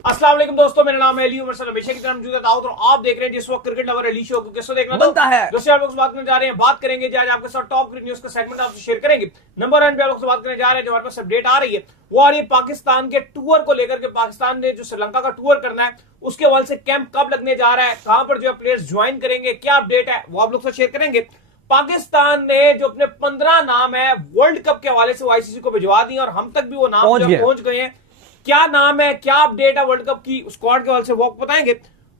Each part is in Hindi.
अस्सलाम वालेकुम दोस्तों, मेरा नाम है अली उमर सर, हमेशा की तरह मौजूद है दाऊद और आप देख रहे हैं जिस वक्त क्रिकेट लवर अली शो को किसको देखना बनता है। दूसरे आप लोग से बात करने जा रहे हैं, बात करेंगे आज आपके साथ टॉप क्रिकेट न्यूज का सेगमेंट आपसे शेयर करेंगे। नंबर 1 पे आप लोग से बात करने जा रहे हैं, जो हमारे पास अपडेट आ रही है वो आ रही है पाकिस्तान के टूर को लेकर के। पाकिस्तान ने जो श्रीलंका का टूर करना है उसके हवाले से कैंप कब लगने जा रहा है, कहां पर जो प्लेयर्स ज्वाइन करेंगे, क्या अपडेट है वो आप लोग से शेयर करेंगे। पाकिस्तान ने जो अपने 15 नाम है वर्ल्ड कप के हवाले से आईसीसी को भिजवा दिए और हम तक भी वो नाम पहुंच गए हैं। क्या नाम है, क्या अपडेट है वर्ल्ड कप की स्क्वाड के हवाले से वो आपको बताएंगे।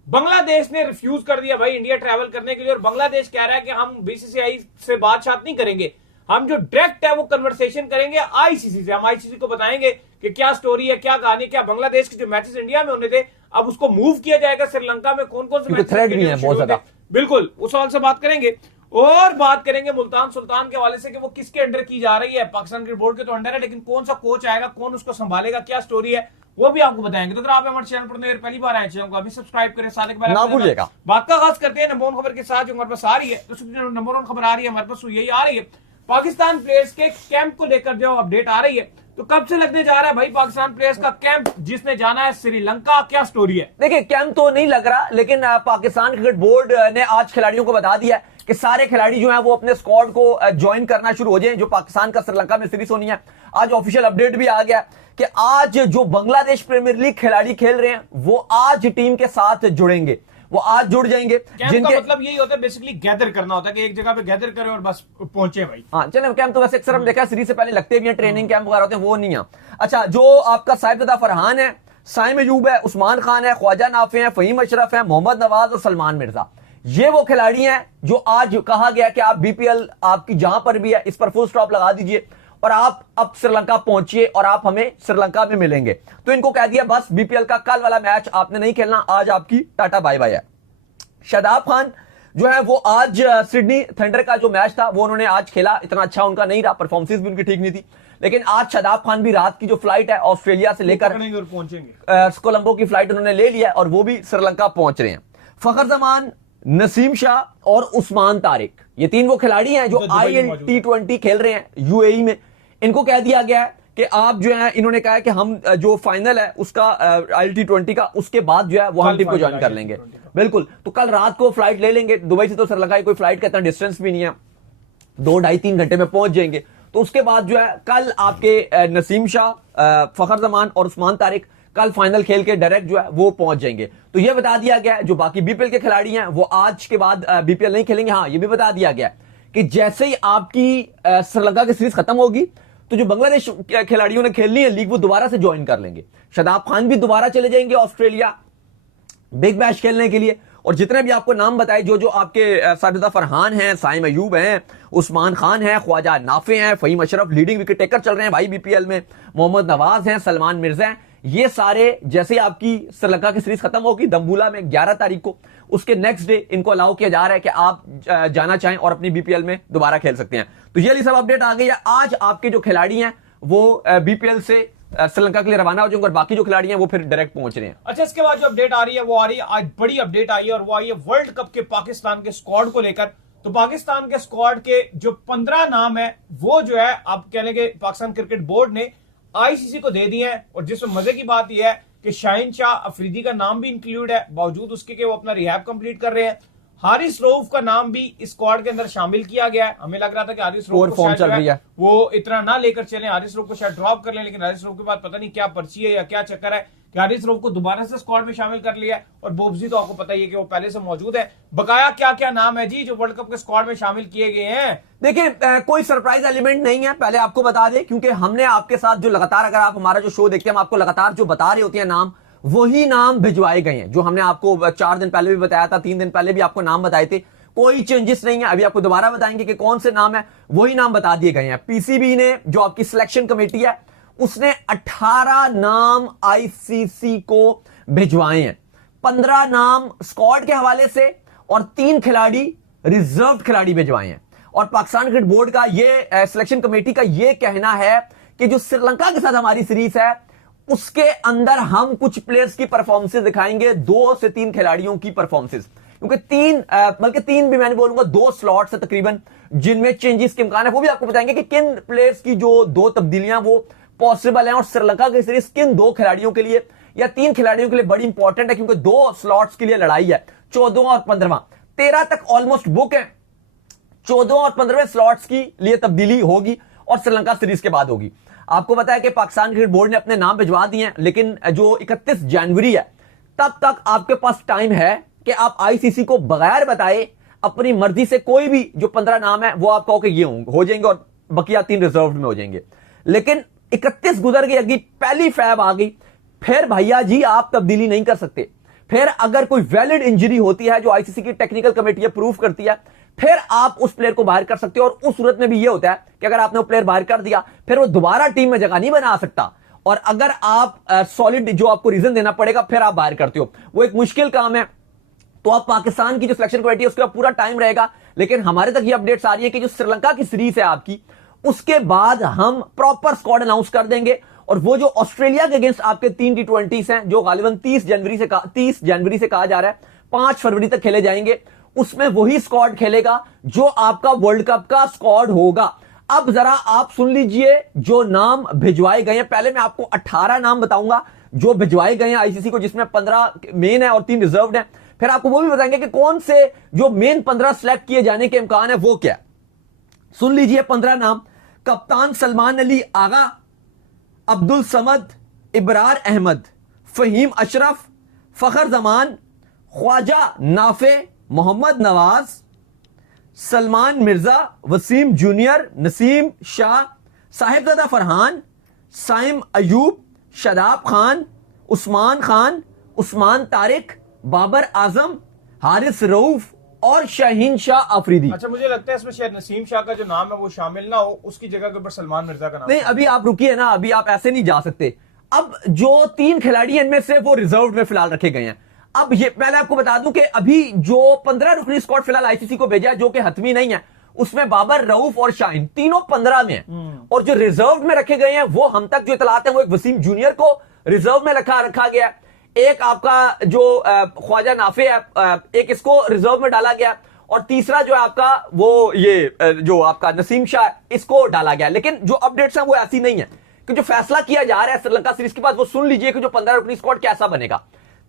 बांग्लादेश ने रिफ्यूज कर दिया भाई इंडिया ट्रैवल करने के लिए और बांग्लादेश कह रहा है कि हम बीसीसीआई से बातचीत नहीं करेंगे, हम जो डायरेक्ट है वो कन्वर्सेशन करेंगे आईसीसी से। हम आईसीसी को बताएंगे कि क्या स्टोरी है, क्या कहानी, क्या बांग्लादेश के जो मैचेस इंडिया में होने थे अब उसको मूव किया जाएगा श्रीलंका में, कौन कौन से मैच बिल्कुल उस सवाल से बात करेंगे। और बात करेंगे मुल्तान सुल्तान के हवाले से कि वो किसके अंडर की जा रही है। पाकिस्तान क्रिकेट बोर्ड के तो अंडर है, लेकिन कौन सा कोच आएगा, कौन उसको संभालेगा, क्या स्टोरी है वो भी आपको बताएंगे। तो अगर आप हमारे चैनल पर पहली बार आए चैनल को अभी सब्सक्राइब करें, साथ ना भूलिएगा। बात का आगाज करते हैं नंबर 1 खबर के साथ जो हमारे पास आ रही है। तो नंबर 1 खबर आ रही है हमारे पास यही आ रही है, पाकिस्तान प्लेयर्स के कैंप को लेकर जो अपडेट आ रही है। तो कब से लगने जा रहा है भाई पाकिस्तान प्लेयर्स का कैंप जिसने जाना है श्रीलंका, क्या स्टोरी है? देखिए कैंप तो नहीं लग रहा, लेकिन पाकिस्तान क्रिकेट बोर्ड ने आज खिलाड़ियों को बता दिया कि सारे खिलाड़ी जो हैं वो अपने स्क्वाड को ज्वाइन करना शुरू हो जाएं। जो पाकिस्तान का श्रीलंका में सीरीज होनी है, आज ऑफिशियल अपडेट भी आ गया कि आज जो बांग्लादेश प्रीमियर लीग खिलाड़ी खेल रहे हैं वो आज टीम के साथ जुड़ेंगे, वो आज जुड़ जाएंगे। जिनका मतलब यही होता है बेसिकली गैदर करना होता है कि एक जगह पे गैदर करें और बस पहुंचे भाई। हाँ चले, कैंप तो वैसे अक्सर हम देखा सीरीज से पहले लगते भी हैं, ट्रेनिंग कैंप वगैरह होते हैं, वो नहीं है। अच्छा, जो आपका साहिबजादा फरहान है, साइम अयूब है, उस्मान खान है, ख्वाजा नाफे हैं, फहीम अशरफ है, मोहम्मद नवाज और सलमान मिर्जा, ये वो खिलाड़ी हैं जो आज कहा गया कि आप बीपीएल आपकी जहां पर भी है इस पर फुल स्टॉप लगा दीजिए और आप अब श्रीलंका पहुंचिए और आप हमें श्रीलंका में मिलेंगे। तो इनको कह दिया बस बीपीएल का कल वाला मैच आपने नहीं खेलना, आज आपकी टाटा बाय बाय है। शादाब खान जो है वो आज सिडनी थंडर का जो मैच था वो उन्होंने आज खेला, इतना अच्छा उनका नहीं रहा, परफॉर्मेंस भी उनकी ठीक नहीं थी, लेकिन आज शादाब खान भी रात की जो फ्लाइट है ऑस्ट्रेलिया से लेकर कोलंबो की फ्लाइट उन्होंने ले लिया और वो भी श्रीलंका पहुंच रहे हैं। फखर जमान, नसीम शाह और उस्मान तारिक, ये तीन वो खिलाड़ी हैं जो ILT20 खेल रहे हैं यूएई में। इनको कह दिया गया है कि आप जो है, इन्होंने कहा है कि हम जो फाइनल है उसका ILT20 का उसके बाद जो है वो हम टीम को ज्वाइन कर लेंगे। बिल्कुल, तो कल रात को फ्लाइट ले लेंगे दुबई से, तो श्रीलंका की कोई फ्लाइट का इतना डिस्टेंस भी नहीं है, 2-2.5-3 घंटे में पहुंच जाएंगे। तो उसके बाद जो है कल आपके नसीम शाह, फखर जमान और उस्मान तारिक कल फाइनल खेल के डायरेक्ट जो है वो पहुंच जाएंगे। तो ये बता दिया गया है जो बाकी बीपीएल के खिलाड़ी हैं वो आज के बाद बीपीएल नहीं खेलेंगे। हाँ, ये भी बता दिया गया कि जैसे ही आपकी श्रीलंका की सीरीज खत्म होगी तो जो बांग्लादेश खिलाड़ियों ने खेलनी है लीग वो दोबारा से ज्वाइन कर लेंगे। शादाब खान भी दोबारा चले जाएंगे ऑस्ट्रेलिया बिग मैच खेलने के लिए। और जितने भी आपको नाम बताए, जो जो आपके साहिबजादा फरहान हैं, साइम अयूब हैं, उस्मान खान हैं, ख्वाजा नाफे हैं, Faheem Ashraf leading wicket taker चल रहे हैं भाई बीपीएल में, मोहम्मद नवाज हैं, सलमान मिर्जा हैं, ये सारे जैसे आपकी श्रीलंका की सीरीज खत्म होगी दम्बुला में 11 तारीख को, उसके नेक्स्ट डे इनको अलाउ किया जा रहा है कि आप जाना चाहें और अपनी बीपीएल में दोबारा खेल सकते हैं। तो ये सब अपडेट आ गई है। आज आपके जो खिलाड़ी हैं वो बीपीएल से श्रीलंका के लिए रवाना हो जाएंगे और बाकी जो खिलाड़ी हैं वो फिर डायरेक्ट पहुंच रहे हैं। अच्छा, इसके बाद जो अपडेट आ रही है वो आ रही है, आज बड़ी अपडेट आई है और वो आई है वर्ल्ड कप के पाकिस्तान के स्क्वाड को लेकर। तो पाकिस्तान के स्क्वाड के जो 15 नाम है वो जो है आप कह लेंगे पाकिस्तान क्रिकेट बोर्ड ने आईसीसी को दे दिए हैं। और जिसमें मजे की बात यह है कि शाहीन शाह अफरीदी का नाम भी इंक्लूड है, बावजूद उसके कि वो अपना रिहैब कंप्लीट कर रहे हैं। हारिस रऊफ का नाम भी इस स्क्वाड के अंदर शामिल किया गया है। हमें लग रहा था कि हारिस रऊफ को शायद वो इतना ना लेकर चले, हारिस रऊफ को शायद ड्रॉप कर लें, लेकिन हारिस रऊफ के बाद पता नहीं क्या पर्ची है या क्या चक्कर है कि हारिस रऊफ को दोबारा से स्क्वाड में शामिल कर लिया है। और बोबजी तो आपको पता ही है कि वो पहले से मौजूद है। बकाया क्या क्या नाम है जी जो वर्ल्ड कप के स्क्वाड में शामिल किए गए हैं? देखिए कोई सरप्राइज एलिमेंट नहीं है, पहले आपको बता दें, क्योंकि हमने आपके साथ जो लगातार, अगर आप हमारा जो शो देखते हैं, हम आपको लगातार जो बता रहे होते हैं नाम, वही नाम भिजवाए गए हैं जो हमने आपको 4 दिन पहले भी बताया था, 3 दिन पहले भी आपको नाम बताए थे। कोई चेंजेस नहीं है, अभी आपको दोबारा बताएंगे कि कौन से नाम है, वही नाम बता दिए गए हैं। पीसीबी ने, जो आपकी सिलेक्शन कमेटी है, उसने 18 नाम आईसीसी को भिजवाए हैं, 15 नाम स्क्वाड के हवाले से और 3 खिलाड़ी रिजर्व खिलाड़ी भिजवाए हैं। और पाकिस्तान क्रिकेट बोर्ड का ये सिलेक्शन कमेटी का ये कहना है कि जो श्रीलंका के साथ हमारी सीरीज है उसके अंदर हम कुछ प्लेयर्स की परफॉर्मेंसेस दिखाएंगे, 2 से 3 खिलाड़ियों की परफॉर्मेंसेस, क्योंकि 3 बल्कि 3 भी मैंने बोलूंगा 2 स्लॉट्स है तकरीबन जिनमें चेंजेस के इम्कान है। वो भी आपको बताएंगे कि किन प्लेयर्स की जो 2 तब्दीलियां वो पॉसिबल हैं और श्रीलंका की सीरीज किन 2 खिलाड़ियों के लिए या 3 खिलाड़ियों के लिए बड़ी इंपॉर्टेंट है, क्योंकि 2 स्लॉट्स के लिए लड़ाई है, 14वां और 15वां। 13 तक ऑलमोस्ट बुक है, 14वां और 15वें स्लॉट्स की लिए तब्दीली होगी और श्रीलंका सीरीज के बाद होगी। आपको पता है कि पाकिस्तान क्रिकेट बोर्ड ने अपने नाम भिजवा दिए हैं, लेकिन जो 31 जनवरी है तब तक आपके पास टाइम है कि आप आईसीसी को बगैर बताए अपनी मर्जी से कोई भी जो 15 नाम है वो आप कहो कि ये हो जाएंगे और बकिया 3 रिजर्व में हो जाएंगे। लेकिन 31 गुजर गई, अगली पहली फैब आ गई, फिर भैया जी आप तब्दीली नहीं कर सकते। फिर अगर कोई वैलिड इंजरी होती है जो आईसीसी की टेक्निकल कमेटी अप्रूव करती है, फिर आप उस प्लेयर को बाहर कर सकते हो। और उस सूरत में भी यह होता है कि अगर आपने वो प्लेयर बाहर कर दिया फिर वो दोबारा टीम में जगह नहीं बना सकता, और अगर आप सॉलिड जो आपको रीजन देना पड़ेगा फिर आप बाहर करते हो, वो एक मुश्किल काम है। तो आप पाकिस्तान की जो सिलेक्शन कमेटी है उसका पूरा टाइम रहेगा, लेकिन हमारे तक ये अपडेट्स आ रही है कि जो श्रीलंका की सीरीज है आपकी, उसके बाद हम प्रॉपर स्क्वाड अनाउंस कर देंगे। और वो जो ऑस्ट्रेलिया के अगेंस्ट आपके 3 T20s हैं जो गालिबन 30 जनवरी से कहा जा रहा है 5 फरवरी तक खेले जाएंगे, उसमें वही स्क्वाड खेलेगा जो आपका वर्ल्ड कप का स्क्वाड होगा। अब जरा आप सुन लीजिए जो नाम भिजवाए गए हैं। पहले मैं आपको 18 नाम बताऊंगा जो भिजवाए गए हैं आईसीसी को, जिसमें 15 मेन है और 3 रिजर्व्ड हैं। फिर आपको वो भी बताएंगे कि कौन से जो मेन 15 सिलेक्ट किए जाने के इम्कान है वो क्या। सुन लीजिए 15 नाम। कप्तान सलमान अली आगा, अब्दुल समद, इब्रार अहमद, फहीम अशरफ, फखर जमान, ख्वाजा नाफे, मोहम्मद नवाज, सलमान मिर्जा, वसीम जूनियर, नसीम शाह, साहिबजादा फरहान, साइम अयूब, शादाब खान, उस्मान खान, उस्मान तारिक, बाबर आजम, हारिस रऊफ और शाहीन शाह अफरीदी। अच्छा, मुझे लगता है इसमें शायद नसीम शाह का जो नाम है वो शामिल ना हो, उसकी जगह के ऊपर सलमान मिर्जा का नाम। नहीं, अभी आप रुकिए ना, अभी आप ऐसे नहीं जा सकते। अब जो 3 खिलाड़ी हैं इनमें से वो रिजर्व में फिलहाल रखे गए हैं। अब ये पहले आपको बता दूं कि अभी जो 15 रुकनी स्क्वाड फिलहाल आईसीसी को भेजा है जो कि हतमी नहीं है, उसमें बाबर, रऊफ और शाहीन तीनों 15 में हैं। और जो रिजर्व में रखे गए हैं वो हम तक जो इतलात है वो एक वसीम जूनियर को रिजर्व में रखा गया, एक आपका जो ख्वाजा नाफे है एक इसको रिजर्व में डाला गया, और तीसरा जो है आपका वो ये जो आपका नसीम शाह इसको डाला गया। लेकिन जो अपडेट्स हैं वो ऐसी नहीं है कि जो फैसला किया जा रहा है श्रीलंका सीरीज के बाद वो सुन लीजिए कि जो 15 रुकनी स्क्वाड कैसा बनेगा।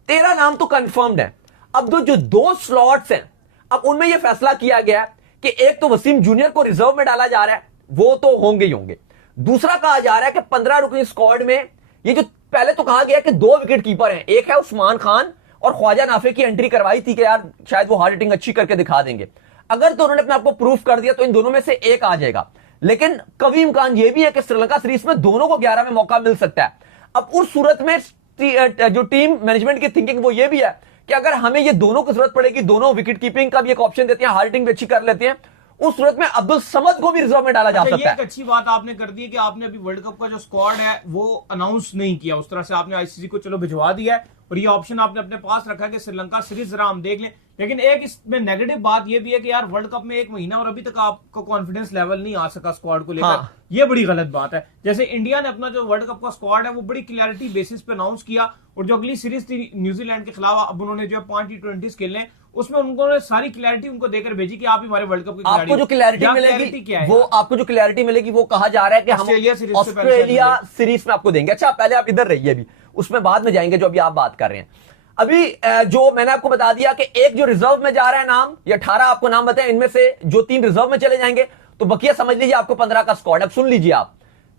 13 नाम तो कंफर्म्ड है। अब जो 2 स्लॉट्स हैं अब उनमें यह फैसला किया गया कि एक तो वसीम जूनियर को रिजर्व में डाला जा रहा है, वो तो होंगे ही होंगे। दूसरा कहा जा रहा है कि 15 रुकनी स्क्वाड में ये जो पहले तो कहा गया कि 2 विकेट कीपर हैं, एक है उस्मान खान और ख्वाजा नाफे की एंट्री करवाई थी कि यार शायद वो हार्ड हिटिंग अच्छी करके दिखा देंगे। अगर तो उन्होंने अपने आपको प्रूफ कर दिया तो इन दोनों में से एक आ जाएगा। लेकिन कभी इम्कान यह भी है कि श्रीलंका सीरीज में दोनों को 11 में मौका मिल सकता है। अब उस सूरत में जो टीम मैनेजमेंट की थिंकिंग वो ये भी है कि अगर हमें ये दोनों की जरूरत पड़ेगी, दोनों विकेट कीपिंग का भी एक ऑप्शन देते हैं, हार्ड हिटिंग भी अच्छी कर लेते हैं, उस सूरत में अब्दुल समद को भी रिजर्व में डाला जा सकता है। ये एक अच्छी बात आपने कर दी है कि आपने अभी वर्ल्ड कप का जो स्क्वाड है वो अनाउंस नहीं किया, उस तरह से आपने आईसीसी को चलो भिजवा दिया है और ये ऑप्शन आपने अपने पास रखा है कि श्रीलंका सीरीज जरा हम देख लें। लेकिन एक इसमें नेगेटिव बात ये भी है कि यार वर्ल्ड कप में 1 महीना और अभी तक आपको कॉन्फिडेंस लेवल नहीं आ सका स्क्वाड को लेकर। हाँ। ये बड़ी गलत बात है। जैसे इंडिया ने अपना जो वर्ल्ड कप का स्क्वाड है वो बड़ी क्लैरिटी बेसिस पे अनाउंस किया, और जो अगली सीरीज थी न्यूजीलैंड के खिलाफ अब उन्होंने जो 5 T20s खेलने उसमें उन्होंने सारी क्लैरिटी उनको देकर भेजी कि आप हमारे वर्ल्ड कप के आपको जो क्लैरिटी मिलेगी क्या है, वो आपको जो क्लैरिटी मिलेगी वो कहा जा रहा है कि हम ऑस्ट्रेलिया सीरीज में आपको देंगे। अच्छा, पहले आप इधर रहिए, अभी उसमें बाद में जाएंगे जो अभी आप बात कर रहे हैं। अभी जो मैंने आपको बता दिया कि एक जो रिजर्व में जा रहा है नाम, ये 18 आपको नाम बताए, इनमें से जो 3 रिजर्व में चले जाएंगे तो बकिया समझ लीजिए आपको 15 का स्क्वाड। अब सुन लीजिए आप,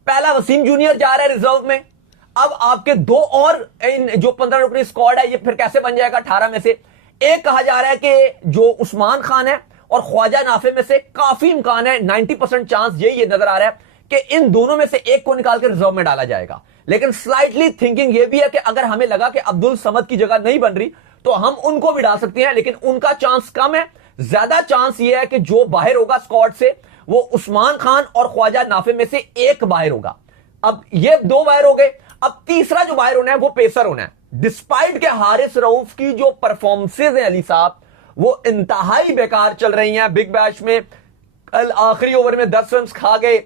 पहला वसीम जूनियर जा रहा है रिजर्व में। अब आपके 2 और इन जो 15 रुकनी स्क्वाड है ये फिर कैसे बन जाएगा 18 में से। एक कहा जा रहा है कि जो उस्मान खान है और ख्वाजा नाफे में से काफी इम्कान है, 90% चांस यही नजर आ रहा है कि इन दोनों में से एक को निकाल के रिजर्व में डाला जाएगा। लेकिन स्लाइटली थिंकिंग यह भी है कि अगर हमें लगा कि अब्दुल समद की जगह नहीं बन रही तो हम उनको भी डाल सकते हैं, लेकिन उनका चांस कम है। ज्यादा चांस यह है कि जो बाहर होगा स्क्वाड से वो उस्मान खान और ख्वाजा नाफे में से एक बाहर होगा। अब ये 2 बाहर हो गए। अब तीसरा जो बाहर होना है वो पेसर होना है। डिस्पाइट के हारिस रऊफ की जो परफॉर्मेंसेज हैं अली साहब वो इंतहाई बेकार चल रही हैं। बिग बैश में कल आखिरी ओवर में 10 रन खा गए,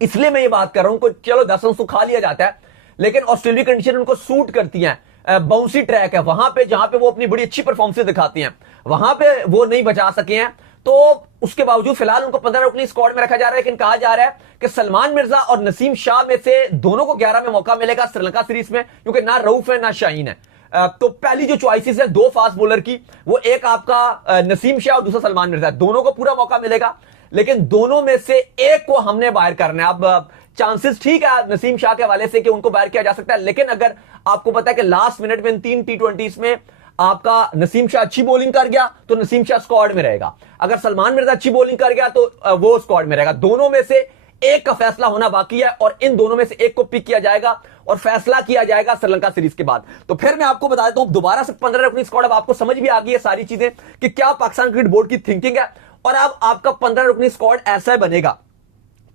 इसलिए मैं ये बात कर रहा हूं। चलो 10 रन तो खा लिया जाता है, लेकिन ऑस्ट्रेलिया कंडीशन उनको सूट करती हैं। बाउंसी ट्रैक है वहां पे, जहां पे वो अपनी बड़ी अच्छी परफॉर्मेंस दिखाती हैं, वहां पे वो नहीं बचा सके हैं। तो उसके बावजूद फिलहाल उनको 15 रुकनी स्क्वाड में रखा जा रहा है, लेकिन कहा जा रहा है कि सलमान मिर्जा और नसीम शाह में से दोनों को 11 में मौका मिलेगा श्रीलंका सीरीज में, क्योंकि ना रऊफ है ना शाहीन है। तो पहली जो चॉइसेस है दो फास्ट बॉलर की, वो एक आपका नसीम शाह और दूसरा सलमान मिर्जा, दोनों को पूरा मौका मिलेगा, लेकिन दोनों में से एक को हमने बाहर करना है। अब चांसेस ठीक है नसीम शाह के हवाले से कि उनको बाहर किया जा सकता है, लेकिन अगर आपको पता है कि लास्ट मिनट में 3 T20s में आपका नसीम शाह अच्छी बॉलिंग कर गया तो नसीम शाह स्क्वाड में रहेगा, अगर सलमान मिर्जा अच्छी बॉलिंग कर गया तो वो स्क्वाड में रहेगा। दोनों में से एक का फैसला होना बाकी है और इन दोनों में से एक को पिक किया जाएगा और फैसला किया जाएगा श्रीलंका सीरीज के बाद। तो फिर मैं आपको बता देता हूं दोबारा से 15 रुकनी स्क्वाड, अब आपको समझ भी आ गई है सारी चीजें कि क्या पाकिस्तान क्रिकेट बोर्ड की थिंकिंग है, और अब आपका 15 रुकनी स्क्वाड ऐसा बनेगा।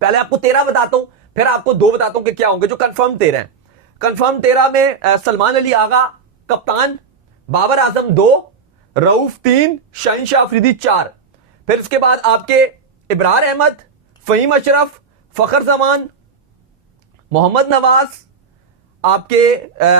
पहले आपको 13 बताता हूं, फिर आपको 2 बताता हूं कि क्या होंगे। जो कंफर्म 13 है, कंफर्म 13 में सलमान अली आगा कप्तान, बाबर आजम 2, रऊफ 3, शाहीन शाह अफरीदी 4, फिर इसके बाद आपके इब्रार अहमद, फहीम अशरफ, फखर जमान, मोहम्मद नवाज, आपके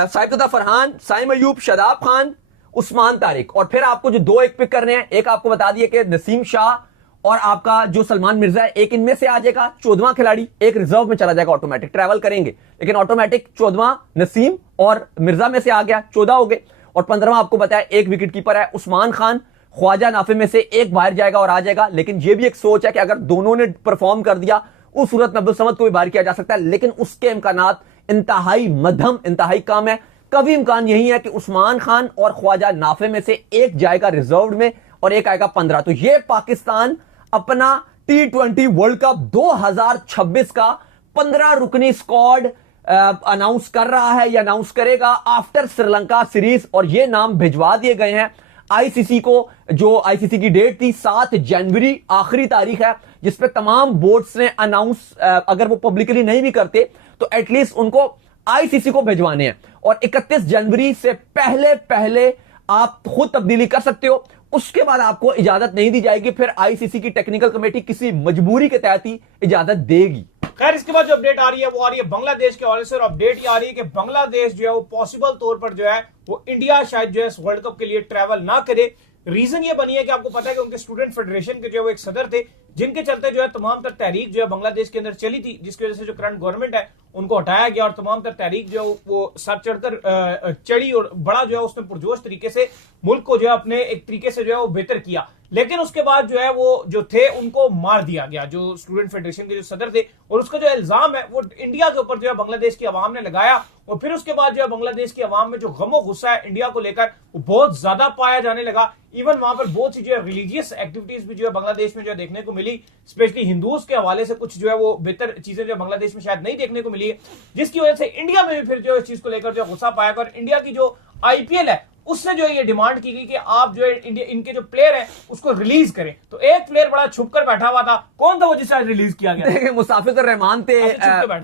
साइफुद्दीन फरहान, साइम अयूब, शादाब खान, उस्मान तारिक, और फिर आपको जो 2 एक पिक करने हैं, एक आपको बता दिए कि नसीम शाह और आपका जो सलमान मिर्जा है, एक इनमें से आ जाएगा 14वां खिलाड़ी, एक रिजर्व में चला जाएगा, ऑटोमेटिक ट्रैवल करेंगे, लेकिन ऑटोमेटिक 14वां नसीम और मिर्जा में से आ गया, 14 हो गए। और 15वां आपको बताया एक विकेट कीपर है उस्मान खान, ख्वाजा नाफे में से एक बाहर जाएगा और आ जाएगा, लेकिन यह भी एक सोच है कि अगर दोनों ने परफॉर्म कर दिया उस सूरत में अब्दुल समद को भी बाहर किया जा सकता है, लेकिन उसके इम्कानात इंतहाई मध्यम, इंतहाई कम है। कभी इम्कान यही है कि उस्मान खान और ख्वाजा नाफे में से एक जाएगा रिजर्व में और एक आएगा 15। तो ये पाकिस्तान अपना T20 वर्ल्ड कप 2026 का 15 रुकनी स्क्वाड अनाउंस कर रहा है या अनाउंस करेगा आफ्टर श्रीलंका सीरीज, और ये नाम भिजवा दिए गए हैं आईसीसी को। जो आईसीसी की डेट थी 7 जनवरी आखिरी तारीख है जिसपे तमाम बोर्ड्स ने अनाउंस, अगर वो पब्लिकली नहीं भी करते तो एटलीस्ट उनको आईसीसी को भिजवाने हैं, और 31 जनवरी से पहले पहले आप खुद तब्दीली कर सकते हो, उसके बाद आपको इजाजत नहीं दी जाएगी, फिर आईसीसी की टेक्निकल कमेटी किसी मजबूरी के तहत ही इजाजत देगी। खैर इसके बाद जो अपडेट आ रही है वो आ रही है बांग्लादेश के हवाले से, और अपडेट ये आ रही है कि बांग्लादेश जो है वो पॉसिबल तौर पर जो है वो इंडिया शायद जो है वर्ल्ड कप के लिए ट्रैवल ना करे। रीजन ये बनी है कि आपको पता है कि उनके स्टूडेंट फेडरेशन के जो है वो एक सदर थे, जिनके चलते जो है तमाम तर तहरीक जो है बांग्लादेश के अंदर चली थी, जिसकी वजह से जो करंट गवर्नमेंट है उनको हटाया गया और तमाम तर तहरीक जो है वो सर चढ़कर चढ़ी और बड़ा जो है उसने पुरजोश तरीके से मुल्क को जो है अपने एक तरीके से जो है वो बेहतर किया। लेकिन उसके बाद जो है वो जो थे उनको मार दिया गया, जो स्टूडेंट फेडरेशन के जो सदर थे, और उसका जो इल्जाम है वो इंडिया के ऊपर जो है बांग्लादेश की आवाम ने लगाया, और फिर उसके बाद जो है बांग्लादेश की आवाम में जो गमो गुस्सा है इंडिया को लेकर वो बहुत ज्यादा पाया जाने लगा। इवन वहां पर बहुत सी जो है रिलीजियस एक्टिविटीज भी जो है बांग्लादेश में जो है देखने को मिली, स्पेशली हिंदूज के हवाले से कुछ जो है वो बेहतर चीजें जो बांग्लादेश में शायद नहीं देखने को मिली है, जिसकी वजह से इंडिया में भी फिर जो इस चीज को लेकर जो गुस्सा पाया गया, और इंडिया की जो आईपीएल है उससे जो ये डिमांड की गई कि आप जो है इंडिया इनके जो प्लेयर हैं उसको रिलीज करें। तो एक प्लेयर बड़ा छुपकर बैठा हुआ था, कौन था वो जिसे रिलीज किया गया? देखिए मुसाफिर रहमान थे,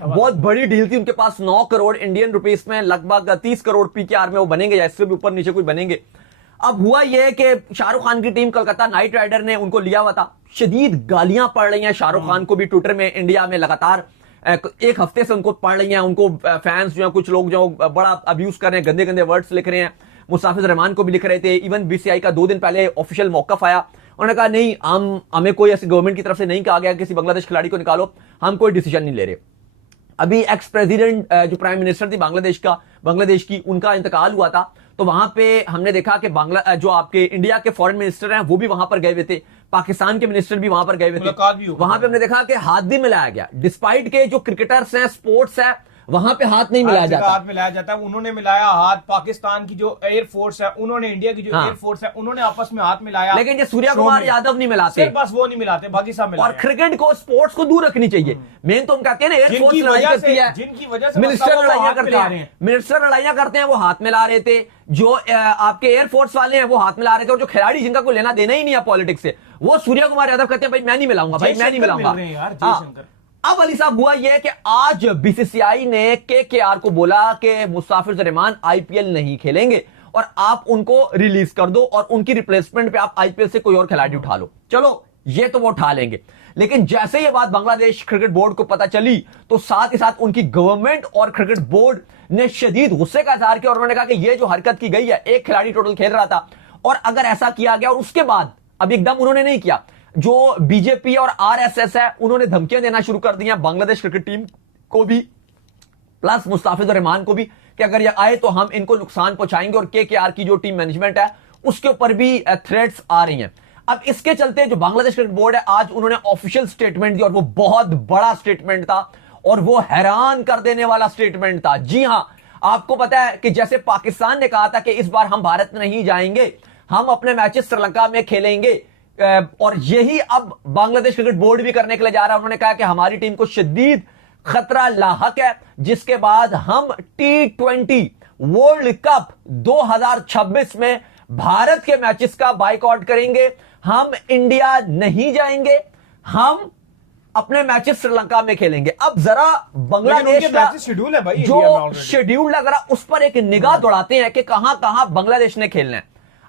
बहुत बड़ी डील थी उनके पास, 9 करोड़ इंडियन रुपीस में, लगभग 30 करोड़ पीकेआर में वो बनेंगे या इससे भी ऊपर नीचे कोई बनेंगे। अब हुआ यह कि शाहरुख खान की टीम कोलकाता नाइट राइडर ने उनको लिया हुआ था, शदीद गालियां पड़ रही हैं शाहरुख खान को भी ट्विटर में, इंडिया में लगातार एक हफ्ते से उनको पड़ रही हैं, उनको फैंस जो है कुछ लोग जो बड़ा अब्यूज कर रहे हैं, गंदे गंदे वर्ड्स लिख रहे हैं, मुसाफिर रहमान को भी लिख रहे थे। इवन बीसीआई का 2 दिन पहले ऑफिशियल मौकफ आया, उन्होंने कहा नहीं हमें कोई ऐसी गवर्नमेंट की तरफ से नहीं कहा गया किसी बांग्लादेश खिलाड़ी को निकालो, हम कोई डिसीजन नहीं ले रहे। अभी एक्स प्रेसिडेंट जो प्राइम मिनिस्टर थी बांग्लादेश की, उनका इंतकाल हुआ था, तो वहां पे हमने देखा कि जो आपके इंडिया के फॉरेन मिनिस्टर हैं वो भी वहां पर गए हुए थे, पाकिस्तान के मिनिस्टर भी वहां पर गए हुए थे, वहां पे हमने देखा कि हाथ भी मिलाया गया, डिस्पाइट के जो क्रिकेटर्स हैं, स्पोर्ट्स है, वहां पे हाथ नहीं मिलाया जाता, हाथ मिलाया जाता है। उन्होंने मिलाया हाथ, पाकिस्तान की जो एयरफोर्स है उन्होंने, इंडिया की जो एयरफोर्स है उन्होंने आपस में हाथ मिलाया, लेकिन ये सूर्या कुमार यादव नहीं मिलाते, बस वो नहीं मिलाते, बाकी सब मिलाते। और क्रिकेट को, स्पोर्ट्स को दूर रखनी चाहिए। मेन तो हम कहते हैं ना एयरफोर्स लड़ाई करती है, जिनकी वजह से मिनिस्टर लड़ाइयां करते हैं, मिनिस्टर लड़ाइयां करते हैं, वो हाथ मिला रहे थे, जो आपके एयरफोर्स वाले हैं वो हाथ मिला रहे थे, और जो खिलाड़ी जिनका कोई लेना देना ही नहीं है पॉलिटिक्स से, वो सूर्या कुमार यादव कहते हैं भाई मैं नहीं मिलाऊंगा, भाई मैं नहीं मिलाऊंगा। अब अली साहब हुआ यह कि आज बीसीसीआई ने केकेआर को बोला कि मुस्ताफिज रहमान आईपीएल नहीं खेलेंगे और आप उनको रिलीज कर दो और उनकी रिप्लेसमेंट पे आप आईपीएल से कोई और खिलाड़ी उठा लो। चलो ये तो वो उठा लेंगे, लेकिन जैसे ये बात बांग्लादेश क्रिकेट बोर्ड को पता चली तो साथ ही साथ उनकी गवर्नमेंट और क्रिकेट बोर्ड ने शदीद गुस्से का इजहार किया और उन्होंने कहा कि ये जो हरकत की गई है, एक खिलाड़ी टोटल खेल रहा था और अगर ऐसा किया गया और उसके बाद अब एकदम उन्होंने नहीं किया, जो बीजेपी और आरएसएस है उन्होंने धमकियां देना शुरू कर दी हैं बांग्लादेश क्रिकेट टीम को भी, प्लस मुस्ताफिज और रहमान को भी, कि अगर ये आए तो हम इनको नुकसान पहुंचाएंगे। और केकेआर की जो टीम मैनेजमेंट है उसके ऊपर भी थ्रेट्स आ रही हैं। अब इसके चलते जो बांग्लादेश क्रिकेट बोर्ड है, आज उन्होंने ऑफिशियल स्टेटमेंट दिया और वो बहुत बड़ा स्टेटमेंट था और वो हैरान कर देने वाला स्टेटमेंट था। जी हां, आपको पता है कि जैसे पाकिस्तान ने कहा था कि इस बार हम भारत में नहीं जाएंगे, हम अपने मैचेस श्रीलंका में खेलेंगे, और यही अब बांग्लादेश क्रिकेट बोर्ड भी करने के लिए जा रहा है। उन्होंने कहा कि हमारी टीम को शदीद खतरा लाहक है, जिसके बाद हम T20 वर्ल्ड कप 2026 में भारत के मैचेस का बाइकआउट करेंगे। हम इंडिया नहीं जाएंगे, हम अपने मैचेस श्रीलंका में खेलेंगे। अब जरा बांग्लादेश का शेड्यूल है भाई, जो शेड्यूल है जरा उस पर एक निगाह दौड़ाते हैं कि कहां कहां बांग्लादेश ने खेलना है।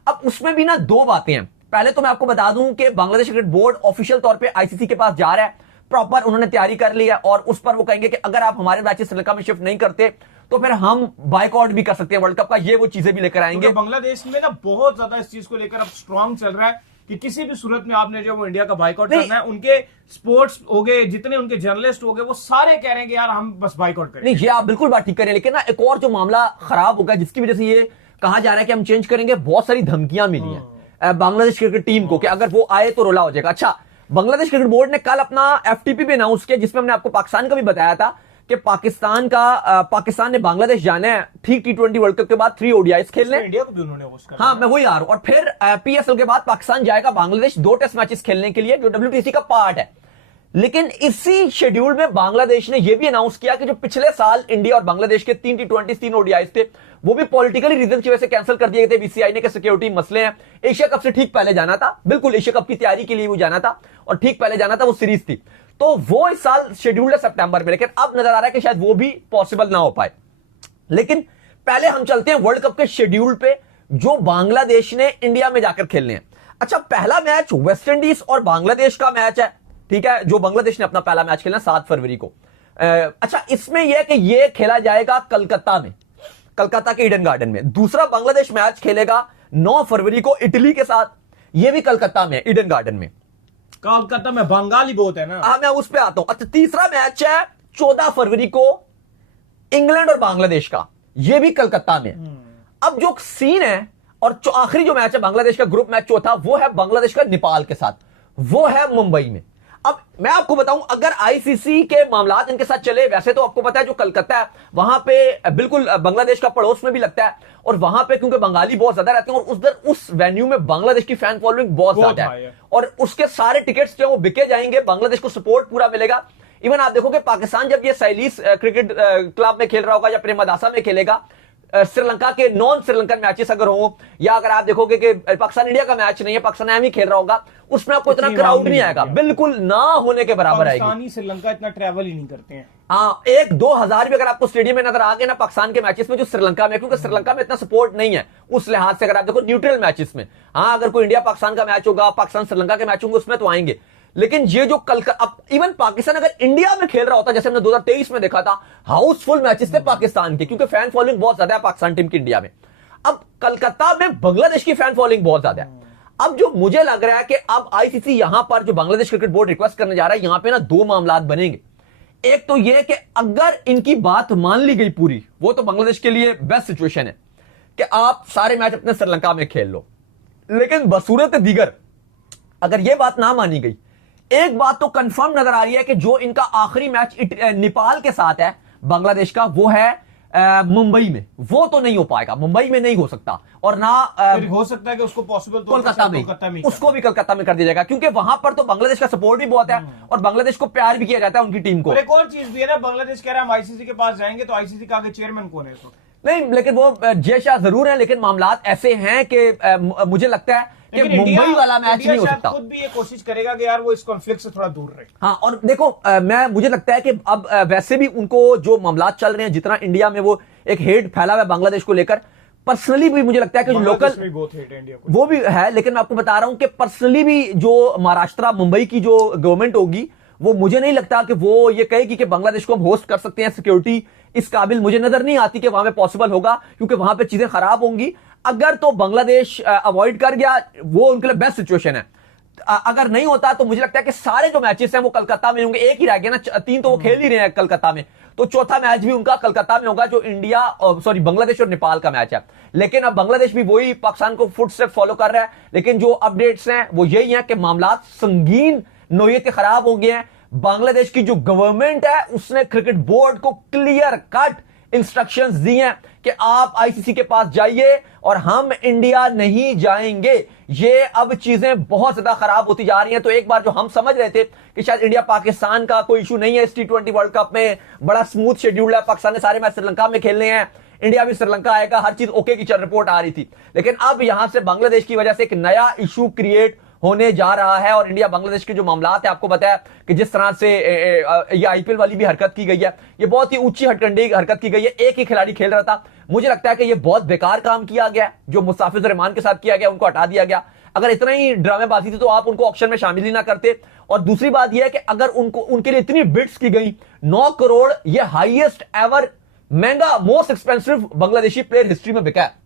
अब उसमें भी ना दो बातें हैं। पहले तो मैं आपको बता दूं कि बांग्लादेश क्रिकेट बोर्ड ऑफिशियल तौर पे आईसीसी के पास जा रहा है, प्रॉपर उन्होंने तैयारी कर ली है और उस पर वो कहेंगे कि अगर आप हमारे मैचेस श्रीलंका में शिफ्ट नहीं करते तो फिर हम बाइकआउट भी कर सकते हैं वर्ल्ड कप का। ये वो चीजें भी लेकर आएंगे। बांग्लादेश में ना बहुत ज्यादा इस चीज को लेकर अब स्ट्रांग चल रहा है कि किसी भी सूरत में आपने जो वो इंडिया का बाइकआउट करना है। उनके स्पोर्ट्स हो गए, जितने उनके जर्नलिस्ट हो गए, वो सारे कह रहे हैं कि यार हम बस बाइकआउट करें। नहीं, ये आप बिल्कुल बात ठीक करें, लेकिन ना एक और जो मामला खराब होगा जिसकी वजह से ये कहा जा रहा है कि हम चेंज करेंगे, बहुत सारी धमकियां मिली हैं बांग्लादेश क्रिकेट टीम को कि अगर वो आए तो रोला हो जाएगा। अच्छा, बांग्लादेश क्रिकेट बोर्ड ने कल अपना एफटीपी भी अनाउंस किया, जिसमें हमने आपको पाकिस्तान का भी बताया था कि पाकिस्तान ने बांग्लादेश जाना है ठीक T20 वर्ल्ड कप के बाद 3 ODIs खेलने। इंडिया को भी उन्होंने होस्ट करना। हाँ, मैं वही आ रहा हूं। और फिर पीएसएल के बाद पाकिस्तान जाएगा बांग्लादेश 2 टेस्ट मैचेस खेलने के लिए, जो WTC का पार्ट है। लेकिन इसी शेड्यूल में बांग्लादेश ने यह भी अनाउंस किया कि जो पिछले साल इंडिया और बांग्लादेश के 3 T20 3 ODIs थे, वो भी पॉलिटिकली रीजन की वजह से कैंसिल कर दिए गए थे बीसीसीआई ने, कि सिक्योरिटी मसले हैं। एशिया कप से ठीक पहले जाना था, बिल्कुल एशिया कप की तैयारी के लिए वो जाना था और ठीक पहले जाना था, वो सीरीज थी। तो वो इस साल शेड्यूल है सितंबर में, लेकिन अब नजर आ रहा है कि शायद वो भी पॉसिबल ना हो पाए। लेकिन पहले हम चलते हैं वर्ल्ड कप के शेड्यूल पे, जो बांग्लादेश ने इंडिया में जाकर खेलने हैं। अच्छा, पहला मैच वेस्ट इंडीज और बांग्लादेश का मैच है, ठीक है, जो बांग्लादेश ने अपना पहला मैच खेलना 7 फरवरी को। अच्छा, इसमें यह कि यह खेला जाएगा कलकत्ता में, कलकत्ता के ईडन गार्डन में। दूसरा बांग्लादेश मैच खेलेगा 9 फरवरी को इटली के साथ, यह भी कलकत्ता में, ईडन गार्डन में। कलकत्ता में बंगाली बहुत है ना। हाँ, मैं उस पे आता हूं। अच्छा, तीसरा मैच है 14 फरवरी को इंग्लैंड और बांग्लादेश का, यह भी कलकत्ता में। अब जो सीन है, और आखिरी जो मैच है बांग्लादेश का ग्रुप मैच चौथा, वो है बांग्लादेश का नेपाल के साथ, वो है मुंबई में। अब मैं आपको बताऊं, अगर आईसीसी के मामलात इनके साथ चले, वैसे तो आपको पता है जो कलकत्ता है वहां पे बिल्कुल बांग्लादेश का पड़ोस में भी लगता है, और वहां पे क्योंकि बंगाली बहुत ज्यादा रहते हैं और उस वेन्यू में बांग्लादेश की फैन फॉलोइंग बहुत ज्यादा है, और उसके सारे टिकट्स जो वो बिके जाएंगे, बांग्लादेश को सपोर्ट पूरा मिलेगा। इवन आप देखोगे पाकिस्तान जब ये सैलीस क्रिकेट क्लब में खेल रहा होगा या प्रेमदासा में खेलेगा, श्रीलंका के नॉन श्रीलंकन मैचेस अगर हो, या अगर आप देखोगे कि पाकिस्तान इंडिया का मैच नहीं है, पाकिस्तान एम ही खेल रहा होगा, उसमें आपको इतना क्राउड नहीं आएगा, बिल्कुल ना होने के बराबर आएगी। पाकिस्तानी श्रीलंका इतना ट्रैवल ही नहीं करते हैं। हाँ, 1-2 हजार भी अगर आपको स्टेडियम में नजर आ गए ना पाकिस्तान के मैचेस में, जो श्रीलंका में, क्योंकि श्रीलंका में इतना सपोर्ट नहीं है उस लिहाज से। अगर आप देखो न्यूट्रल मैचेस में, हाँ, अगर कोई इंडिया पाकिस्तान का मैच होगा, पाकिस्तान श्रीलंका के मैच होंगे, उसमें तो आएंगे। लेकिन ये जो कल अब इवन पाकिस्तान अगर इंडिया में खेल रहा होता, जैसे हमने 2023 में देखा था, हाउसफुल मैचेस थे पाकिस्तान के, क्योंकि फैन फॉलोइंग बहुत ज्यादा है पाकिस्तान टीम की इंडिया में। अब कलकत्ता में बांग्लादेश की फैन फॉलोइंग बहुत ज्यादा है। अब जो मुझे लग रहा है कि अब आईसीसी यहां पर जो बांग्लादेश क्रिकेट बोर्ड रिक्वेस्ट करने जा रहा है, यहां पे ना 2 मामलात बनेंगे। एक तो यह कि अगर इनकी बात मान ली गई पूरी, वो तो बांग्लादेश के लिए बेस्ट सिचुएशन है कि आप सारे मैच अपने श्रीलंका में खेल लो। लेकिन बसूरत दीगर अगर यह बात ना मानी गई, एक बात तो कंफर्म नजर आ रही है कि जो इनका आखिरी मैच नेपाल के साथ है बांग्लादेश का, वो है मुंबई में। वो तो नहीं हो पाएगा, मुंबई में नहीं हो सकता, और ना हो सकता है कि उसको पॉसिबल तो कोलकाता में उसको भी कलकत्ता में कर दिया जाएगा, क्योंकि वहां पर तो बांग्लादेश का सपोर्ट भी बहुत है और बांग्लादेश को प्यार भी किया जाता है उनकी टीम को। और एक और चीज भी है ना, बांग्लादेश कह रहा है हम आईसीसी के पास जाएंगे, तो आईसीसी का आगे चेयरमैन कौन है? नहीं, लेकिन वो जय शाह जरूर है, लेकिन मामलात ऐसे हैं कि मुझे लगता है कि मुंबई वाला मैच नहीं हो सकता। खुद भी ये कोशिश करेगा कि यार वो इस कॉन्फ्लिक्ट से थोड़ा दूर रहे। हाँ, और देखो मुझे लगता है कि अब वैसे भी उनको जो मामलात चल रहे हैं, जितना इंडिया में वो एक हेट फैला हुआ है बांग्लादेश को लेकर, पर्सनली भी मुझे लगता है कि जो लोकल वो भी है, लेकिन मैं आपको बता रहा हूं कि पर्सनली भी जो महाराष्ट्र मुंबई की जो गवर्नमेंट होगी, वो मुझे नहीं लगता कि वो ये कहेगी कि बांग्लादेश को हम होस्ट कर सकते हैं। सिक्योरिटी इस काबिल मुझे नजर नहीं आती कि वहां पे पॉसिबल होगा, क्योंकि वहां पे चीजें खराब होंगी। अगर तो बांग्लादेश अवॉइड कर गया, वो उनके लिए बेस्ट सिचुएशन है। अगर नहीं होता तो मुझे लगता है कि सारे जो मैचेस हैं वो कलकत्ता में होंगे। एक ही रह गया ना, 3 तो वो खेल ही रहे हैं कलकत्ता में, तो चौथा मैच भी उनका कलकत्ता में होगा, जो बांग्लादेश और नेपाल का मैच है। लेकिन अब बांग्लादेश भी वही पाकिस्तान को फुटस्टेप फॉलो कर रहा है, लेकिन जो अपडेट्स हैं वो यही है कि मामला संगीन नोयत के खराब हो गए हैं। बांग्लादेश की जो गवर्नमेंट है उसने क्रिकेट बोर्ड को क्लियर कट इंस्ट्रक्शंस दी हैं कि आप आईसीसी के पास जाइए और हम इंडिया नहीं जाएंगे। ये अब चीजें बहुत ज्यादा खराब होती जा रही हैं। तो एक बार जो हम समझ रहे थे कि शायद इंडिया पाकिस्तान का कोई इशू नहीं है इस T20 वर्ल्ड कप में, बड़ा स्मूथ शेड्यूल है, पाकिस्तान ने सारे मैच श्रीलंका में खेलने हैं, इंडिया भी श्रीलंका आएगा, हर चीज ओके की रिपोर्ट आ रही थी। लेकिन अब यहां से बांग्लादेश की वजह से एक नया इशू क्रिएट होने जा रहा है। और इंडिया बांग्लादेश के जो मामलात है, आपको बताया कि जिस तरह से ये आईपीएल वाली भी हरकत की गई है, ये बहुत ही ऊंची हथकंडी हरकत की गई है। एक ही खिलाड़ी खेल रहा था। मुझे लगता है कि ये बहुत बेकार काम किया गया। जो मुस्ताफिजुर रहमान के साथ किया गया उनको हटा दिया गया। अगर इतना ही ड्रामेबाजी थी तो आप उनको ऑक्शन में शामिल ही ना करते। और दूसरी बात यह है कि अगर उनको उनके लिए इतनी बिड्स की गई 9 करोड़, ये हाईएस्ट एवर महंगा most expensive Bangladeshi player history में बिका है।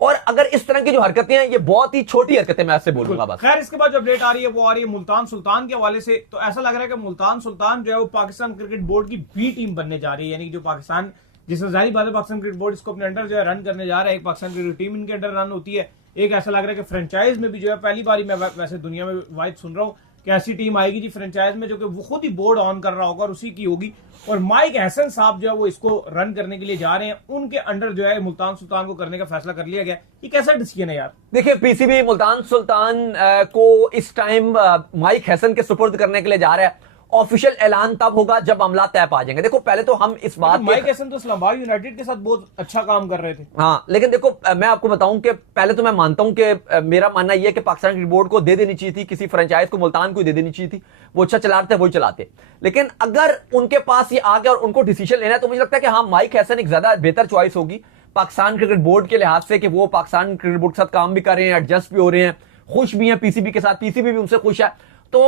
और अगर इस तरह की जो हरकतें हैं, ये बहुत ही छोटी हरकतें मैं आपसे बोलूंगा बस। खैर, इसके बाद जो अपडेट आ रही है वो आ रही है मुल्तान सुल्तान के हवाले से। तो ऐसा लग रहा है कि मुल्तान सुल्तान जो है वो पाकिस्तान क्रिकेट बोर्ड की बी टीम बनने जा रही है। यानी कि जो पाकिस्तान, जिसमें जाहिर बात है पाकिस्तान क्रिकेट बोर्ड इसको अपने अंडर जो है रन करने जा रहा है। एक पाकिस्तान क्रिकेट टीम इनके अंडर रन होती है। एक ऐसा लग रहा है कि फ्रेंचाइज में भी जो है पहली बार मैं वैसे दुनिया में वाइड सुन रहा हूँ कि ऐसी टीम आएगी जी फ्रेंचाइज में, जो कि वो खुद ही बोर्ड ऑन कर रहा होगा और उसी की होगी। और माइक हसन साहब जो है वो इसको रन करने के लिए जा रहे हैं। उनके अंडर जो है मुल्तान सुल्तान को करने का फैसला कर लिया गया। ये कैसा डिसीजन है यार? देखिए, पीसीबी मुल्तान सुल्तान को इस टाइम माइक हसन के सुपुर्द करने के लिए जा रहा है। ऑफिशियल ऐलान तब होगा जब मामला तय पा जाएंगे। देखो, पहले तो हम इस बात, माइक हसन तो इस्लामाबाद यूनाइटेड के साथ बहुत अच्छा काम कर रहे थे। हाँ, लेकिन देखो मैं आपको बताऊं कि पहले तो मैं मानता हूं कि मेरा मानना यह है कि पाकिस्तान क्रिकेट बोर्ड को दे देनी चाहिए थी, किसी फ्रेंचाइज को, मुल्तान को दे देनी चाहिए थी। वो अच्छा चलाते वही चलाते। लेकिन अगर उनके पास ये आ गया और उनको डिसीजन लेना है, तो मुझे लगता है कि हाँ, माइक हसन एक ज्यादा बेहतर चॉइस होगी पाकिस्तान क्रिकेट बोर्ड के लिहाज से, कि वो पाकिस्तान क्रिकेट बोर्ड के साथ काम भी कर रहे हैं, एडजस्ट भी हो रहे हैं, खुश भी हैं पीसीबी के साथ, पीसीबी भी उनसे खुश है। तो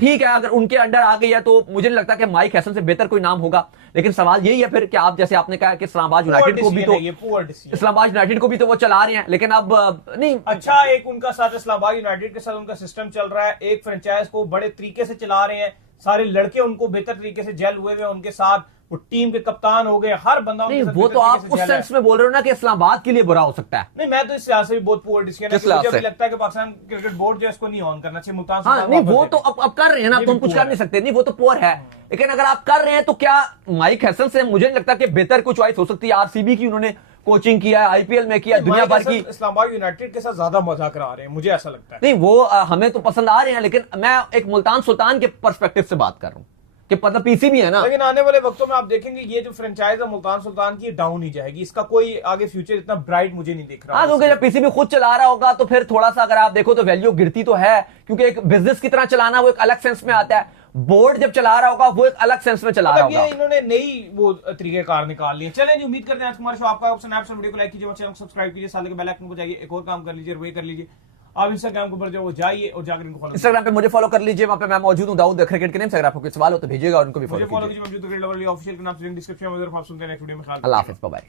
ठीक है, अगर उनके अंडर आ गई है तो मुझे नहीं लगता कि माइक हसन से बेहतर कोई नाम होगा। लेकिन सवाल यही है फिर कि आप, जैसे आपने कहा कि इस्लामाबाद यूनाइटेड को भी तो, इस्लामाबाद यूनाइटेड को भी तो वो चला रहे हैं, लेकिन अब नहीं। अच्छा, एक उनका साथ इस्लामाबाद यूनाइटेड के साथ उनका सिस्टम चल रहा है। एक फ्रेंचाइज को बड़े तरीके से चला रहे हैं, सारे लड़के उनको बेहतर तरीके से जेल हुए हुए उनके साथ, वो टीम के कप्तान हो गए, हर बंदा नहीं, वो तो आप उस सेंस में बोल रहे हो ना कि इस्लामाबाद के लिए बुरा हो सकता है। नहीं, मैं तो इस लिहाज से भी बहुत पुअर डिसीजन है। मुझे भी लगता है कि पाकिस्तान क्रिकेट बोर्ड जो है इसको नहीं ऑन करना चाहिए। मुल्तान हाँ, नहीं, वो तो अब कर रहे हैं ना, तुम कुछ कर नहीं सकते। नहीं, वो तो पुअर है। लेकिन अगर आप कर रहे हैं तो क्या माइक हसन से मुझे नहीं लगता कि बेहतर कोई चॉइस हो सकती है। आरसीबी की उन्होंने कोचिंग किया है, आईपीएल में किया, दुनिया भर की। इस्लामाबाद यूनाइटेड के साथ ज्यादा मजा करा रहे हैं, मुझे ऐसा लगता है। नहीं, वो हमें तो पसंद आ रहे हैं, लेकिन मैं एक मुल्तान सुल्तान के पर्सपेक्टिव से बात कर रहा हूं कि मतलब पीसीबी है ना। लेकिन आने वाले वक्तों में आप देखेंगे ये जो फ्रेंचाइज है मुल्तान सुल्तान की, डाउन ही जाएगी। इसका कोई आगे फ्यूचर इतना ब्राइट मुझे नहीं दिख रहा। हाँ, क्योंकि जब पीसीबी खुद चला रहा होगा तो फिर थोड़ा सा अगर आप देखो तो वैल्यू गिरती तो है, क्योंकि एक बिजनेस की तरह चलाना वो एक अलग सेंस में आता है। बोर्ड जब चला रहा होगा वो एक अलग सेंस में चला रहा होगा। इन्होंने नई वो तरीकेकार निकाल लिए। चलें जी, उम्मीद करते हैं आज हमारे शो आपका ऑप्शन ऐप से वीडियो को लाइक कीजिए, चैनल को सब्सक्राइब कीजिए, साथ के बेल आइकन को जाइए, एक और काम कर लीजिए, वही कर लीजिए। आप इंस्टाग्राम के ऊपर जो जाइए और जाकर इनको फॉलो, इंस्टाग्राम पे मुझे फॉलो कर लीजिए, वहां पे मैं मौजूद हूं, दाऊद क्रिकेट के नेम से। अगर आपको कोई सवाल हो तो भेजिएगा और उनको भी फॉलो कीजिए। कीजिए। अल्लाह हाफिज़, बाय।